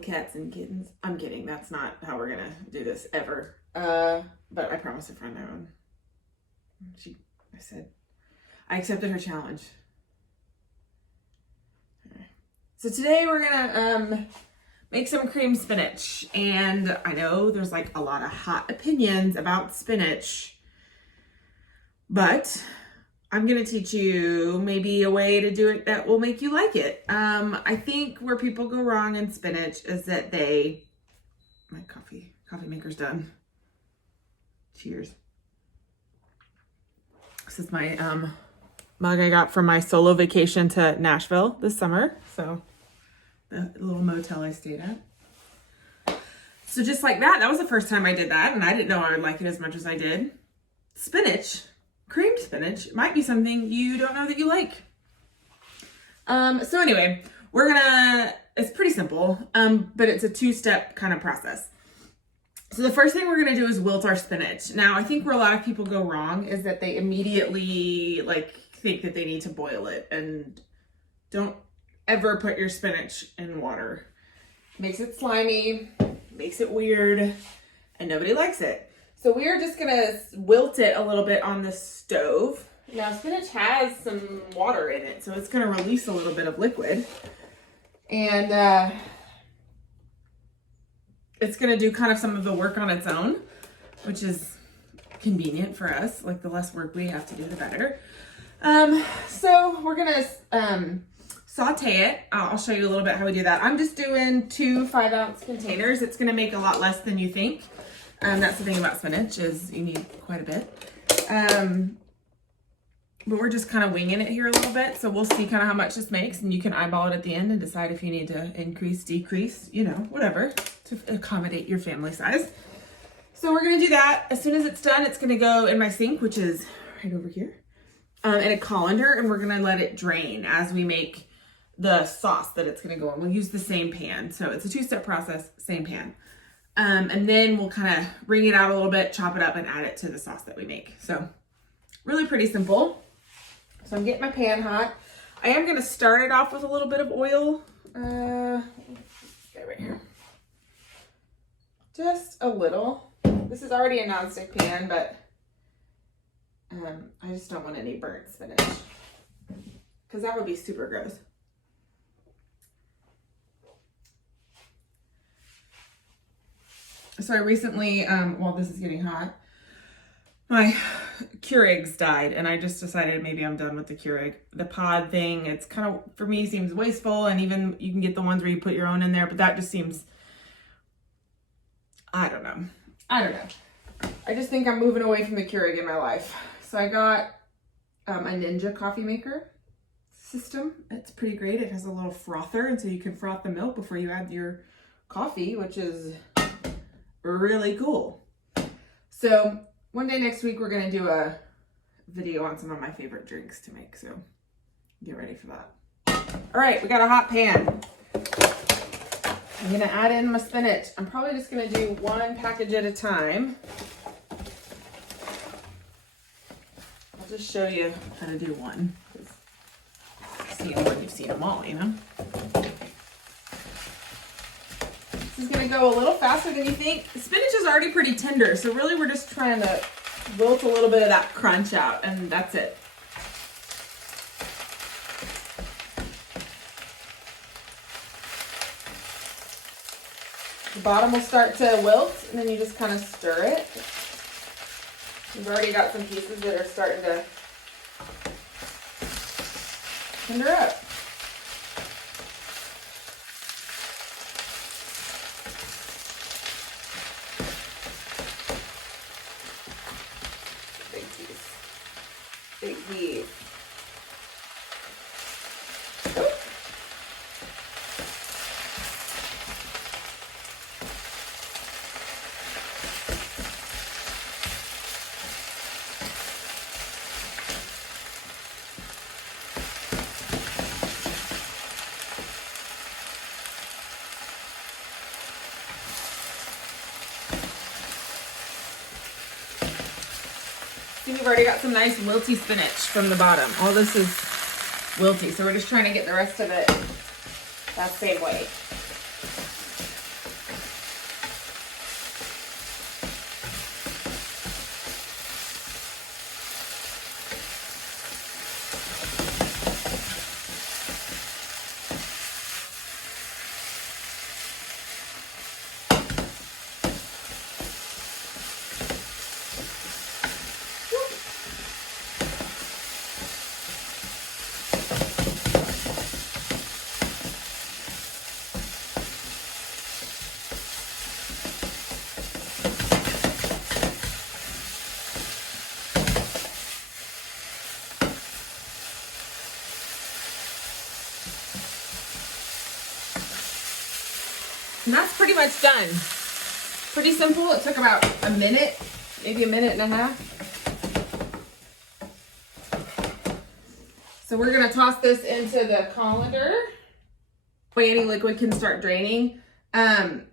cats and kittens. I'm kidding. That's not how we're gonna do this ever. But I promised a friend I would. I accepted her challenge. Okay. So today we're gonna make some cream spinach. And I know there's like a lot of hot opinions about spinach, but I'm gonna teach you maybe a way to do it that will make you like it. I think where people go wrong in spinach is that my coffee maker's done. Cheers. This is my mug I got from my solo vacation to Nashville this summer. So the little motel I stayed at. So just like that was the first time I did that, and I didn't know I would like it as much as I did. Spinach, creamed spinach, might be something you don't know that you like. So anyway, it's pretty simple, but it's a two-step kind of process. So the first thing we're gonna do is wilt our spinach. Now, I think where a lot of people go wrong is that they immediately think that they need to boil it, and don't ever put your spinach in water. Makes it slimy, makes it weird, and nobody likes it. So we are just gonna wilt it a little bit on the stove. Now, spinach has some water in it, so it's gonna release a little bit of liquid. And it's gonna do kind of some of the work on its own, which is convenient for us. Like, the less work we have to do, the better. So we're gonna saute it. I'll show you a little bit how we do that. I'm just doing 2 5-ounce containers. It's gonna make a lot less than you think. That's the thing about spinach, is you need quite a bit. But we're just kind of winging it here a little bit. So we'll see kind of how much this makes, and you can eyeball it at the end and decide if you need to increase, decrease, whatever, to accommodate your family size. So we're gonna do that. As soon as it's done, it's gonna go in my sink, which is right over here, in a colander, and we're gonna let it drain as we make the sauce that it's gonna go in. We'll use the same pan. So it's a 2-step process, same pan. And then we'll kind of wring it out a little bit, chop it up, and add it to the sauce that we make. So really pretty simple. So I'm getting my pan hot. I am going to start it off with a little bit of oil. Okay, right here. Just a little. This is already a nonstick pan, but I just don't want any burnt spinach, because that would be super gross. So I recently, while this is getting hot, my Keurigs died, and I just decided maybe I'm done with the Keurig. The pod thing, it's kind of, for me, seems wasteful, and even you can get the ones where you put your own in there, but that just seems, I don't know. I just think I'm moving away from the Keurig in my life. So I got a Ninja coffee maker system. It's pretty great. It has a little frother, and so you can froth the milk before you add your coffee, which is really cool. So one day next week, we're going to do a video on some of my favorite drinks to make. So get ready for that. All right, we got a hot pan. I'm going to add in my spinach. I'm probably just going to do 1 package at a time. I'll just show you how to do one. You've seen them all, This is going to go a little faster than you think. The spinach is already pretty tender, so really we're just trying to wilt a little bit of that crunch out, and that's it. The bottom will start to wilt, and then you just kind of stir it. We've already got some pieces that are starting to tender up. Big piece. We've already got some nice wilty spinach from the bottom. All this is wilty, so we're just trying to get the rest of it that same way. And that's pretty much done. Pretty simple. It took about a minute, maybe a minute and a half. So we're gonna toss this into the colander. Way any liquid can start draining. The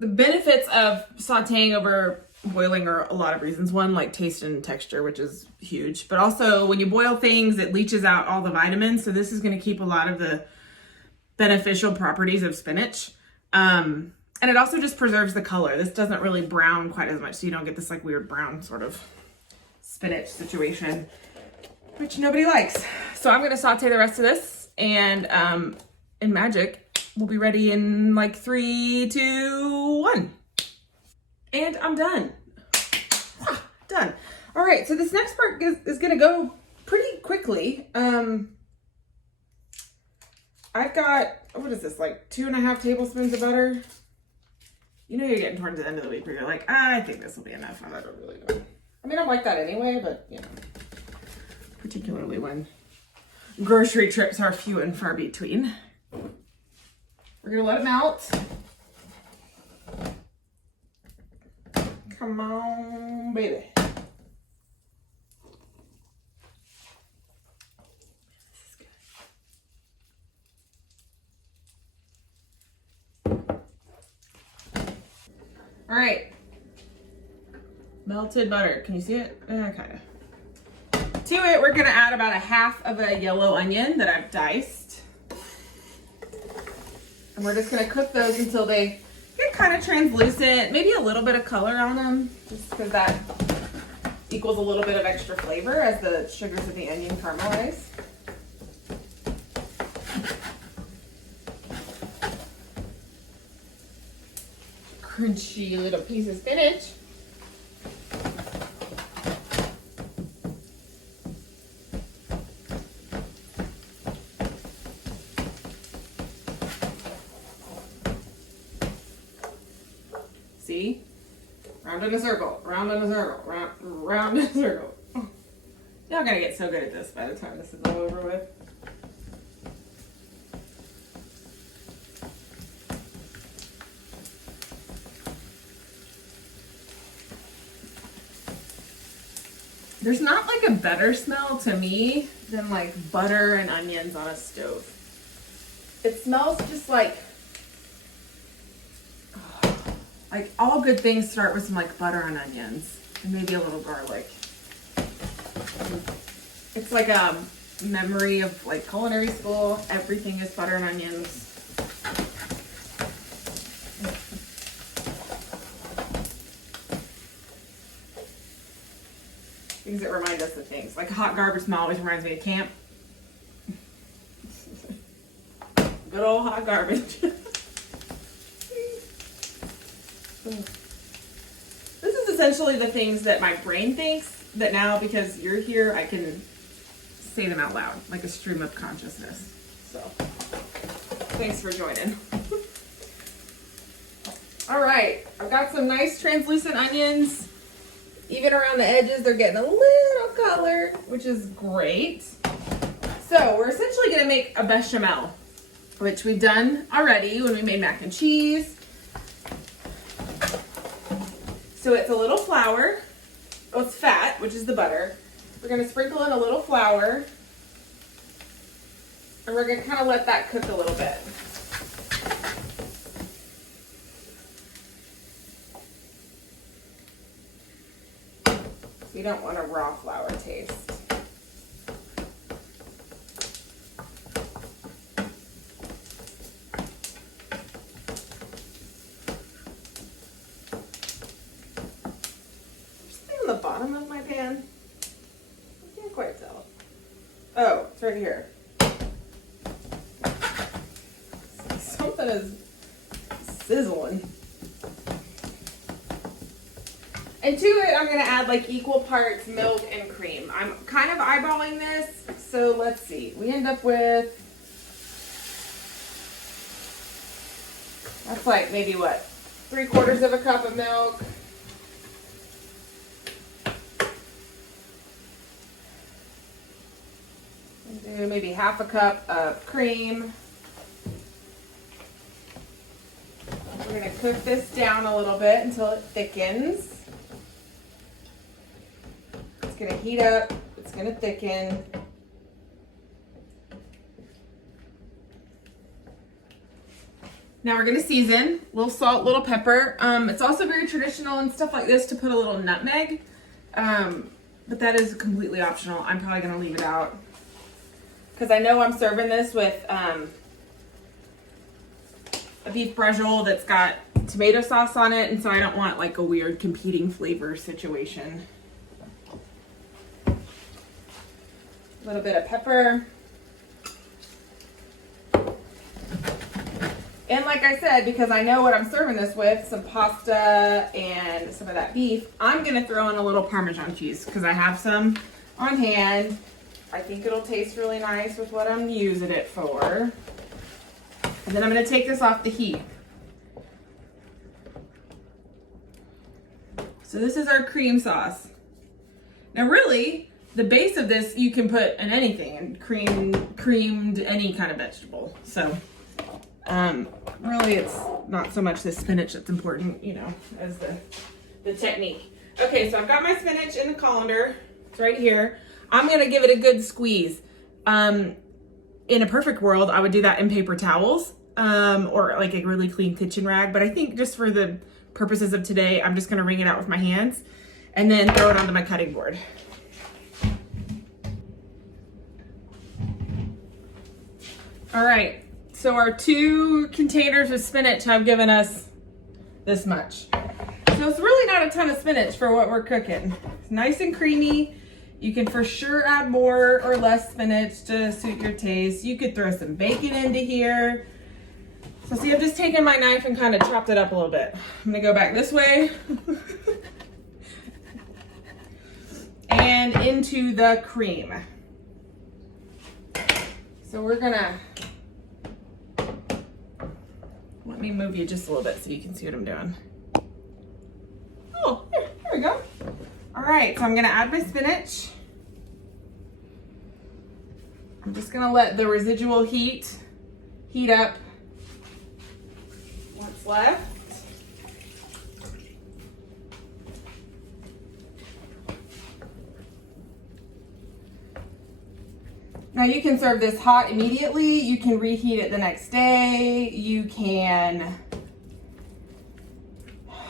benefits of sauteing over boiling are a lot of reasons. One, like taste and texture, which is huge. But also when you boil things, it leaches out all the vitamins. So this is gonna keep a lot of the beneficial properties of spinach. And it also just preserves the color. This doesn't really brown quite as much, so you don't get this like weird brown sort of spinach situation, which nobody likes. So I'm gonna saute the rest of this, and in magic, we'll be ready in like 3, 2, 1. And I'm done. Done. All right, so this next part is gonna go pretty quickly. I've got, what is this, like 2.5 tablespoons of butter? You know you're getting towards the end of the week where you're like, I think this will be enough. I don't really know. I mean, I'm like that anyway, but you know, particularly when grocery trips are few and far between. We're gonna let it melt. Come on, baby. This is good. All right. Melted butter. Can you see it? Kind of. To it, we're gonna add about 1/2 of a yellow onion that I've diced. And we're just gonna cook those until they get kind of translucent, maybe a little bit of color on them, just because that equals a little bit of extra flavor as the sugars of the onion caramelize. Crunchy little piece of spinach. See? Round in a circle, round in a circle, round in a circle. Oh. Y'all gonna get so good at this by the time this is all over with. There's not like a better smell to me than like butter and onions on a stove. It smells just like all good things start with some like butter and onions and maybe a little garlic. It's like a memory of like culinary school. Everything is butter and onions. Things that remind us of things. Like a hot garbage smell always reminds me of camp. Good old hot garbage. This is essentially the things that my brain thinks that now, because you're here, I can say them out loud, like a stream of consciousness. So, thanks for joining. All right, I've got some nice translucent onions. Even around the edges, they're getting a little color, which is great. So we're essentially gonna make a bechamel, which we've done already when we made mac and cheese. So it's a little flour. Oh, it's fat, which is the butter. We're gonna sprinkle in a little flour, and we're gonna kind of let that cook a little bit. You don't want a raw flour taste. There's something on the bottom of my pan. I can't quite tell. Oh, it's right here. Something is sizzling. And to it, I'm gonna add like equal parts milk and cream. I'm kind of eyeballing this, so let's see. We end up with, that's like maybe what, 3/4 cup of milk. Do maybe 1/2 cup of cream. We're gonna cook this down a little bit until it thickens. It's gonna heat up, it's gonna thicken. Now we're gonna season, a little salt, little pepper. It's also very traditional and stuff like this to put a little nutmeg, but that is completely optional. I'm probably gonna leave it out because I know I'm serving this with a beef braciole that's got tomato sauce on it, and so I don't want like a weird competing flavor situation. A little bit of pepper. And like I said, because I know what I'm serving this with, some pasta and some of that beef, I'm gonna throw in a little Parmesan cheese because I have some on hand. I think it'll taste really nice with what I'm using it for. And then I'm gonna take this off the heat. So this is our cream sauce. Now really, the base of this you can put in anything, and creamed any kind of vegetable. So really it's not so much the spinach that's important, you know, as the technique. Okay, so I've got my spinach in the colander. It's right here. I'm gonna give it a good squeeze. In a perfect world, I would do that in paper towels, or like a really clean kitchen rag, but I think just for the purposes of today, I'm just gonna wring it out with my hands and then throw it onto my cutting board. All right. So our 2 containers of spinach have given us this much. So it's really not a ton of spinach for what we're cooking. It's nice and creamy. You can for sure add more or less spinach to suit your taste. You could throw some bacon into here. So see, I've just taken my knife and kind of chopped it up a little bit. I'm gonna go back this way. And into the cream. So we're gonna, let me move you just a little bit so you can see what I'm doing. Oh, here we go. All right, so I'm gonna add my spinach. I'm just gonna let the residual heat up what's left. Now you can serve this hot immediately. You can reheat it the next day. You can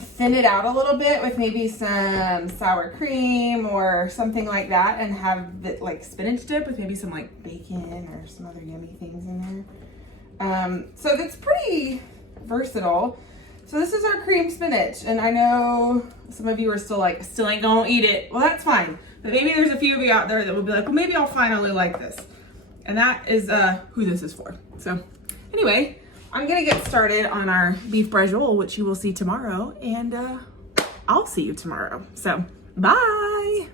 thin it out a little bit with maybe some sour cream or something like that and have it like spinach dip with maybe some like bacon or some other yummy things in there. So that's pretty versatile. So this is our cream spinach, and I know some of you are still like, still ain't gonna eat it. Well, that's fine. But maybe there's a few of you out there that will be like, well, maybe I'll finally like this. And that is who this is for. So anyway, I'm gonna get started on our beef braciole, which you will see tomorrow, and I'll see you tomorrow. So bye.